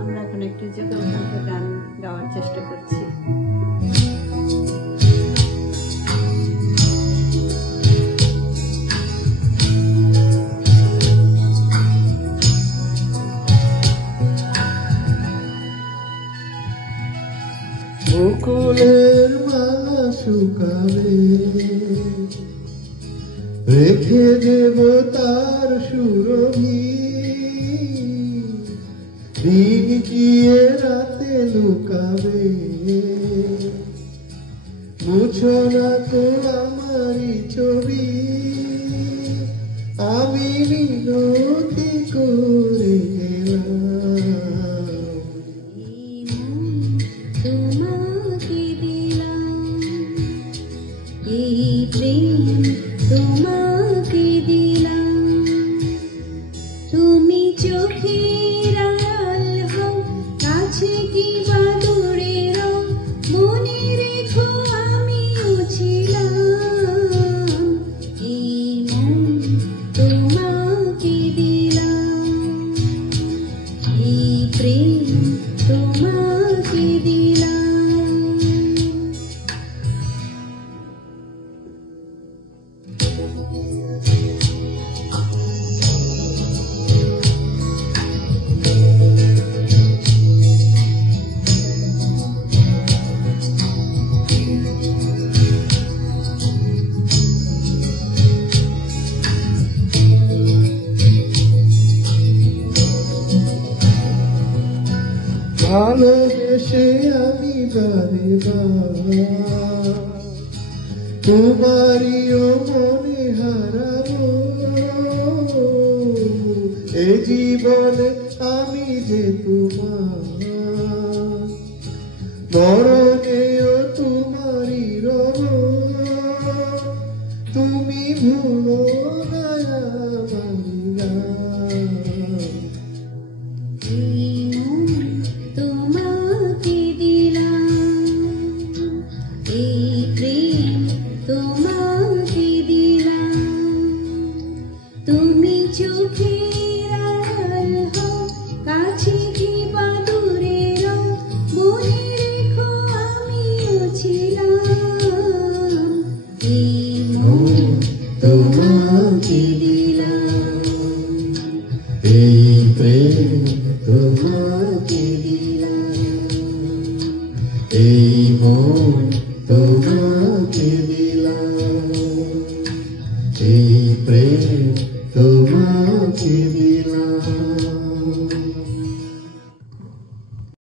আমরা এখন একটু জগন্নাথ গান গাওয়ার চেষ্টা করছি। বকুলের মালা শুকাবে, রেখে দেব তার সুরভি, দিন গিয়ে রাতে লুকাবে, মুছো না তো আমারই ছবি, আমি মিনতি করে তোমাকে দিলাম, তুমি চোখের আড়াল হও, কাছে কি বা দূরে রও, মনে রেখো আমিও ছিলাম। এই মন তোমাকে দিলাম, এই প্রেম তোমাকে দিলাম। ভালোবেসে আমি বারে বার তোমারিও মনে হারাবো, এ জীবনে আমি যে তোমার, মরণেও তোমারই রব, তুমি ভুলো না তোমাকে দিলাম, এই প্রেম তোমাকে দিলাম, তুমি চোখের আড়াল হও, কাছে কি বা দূরে রও, মনে রেখো আমিও ছিলাম। এই মন তোমাকে দিলাম, এই প্রেম তোমাকে দিলাম, এই মন তোমাকে দিলাম, এই প্রেম তোমাকে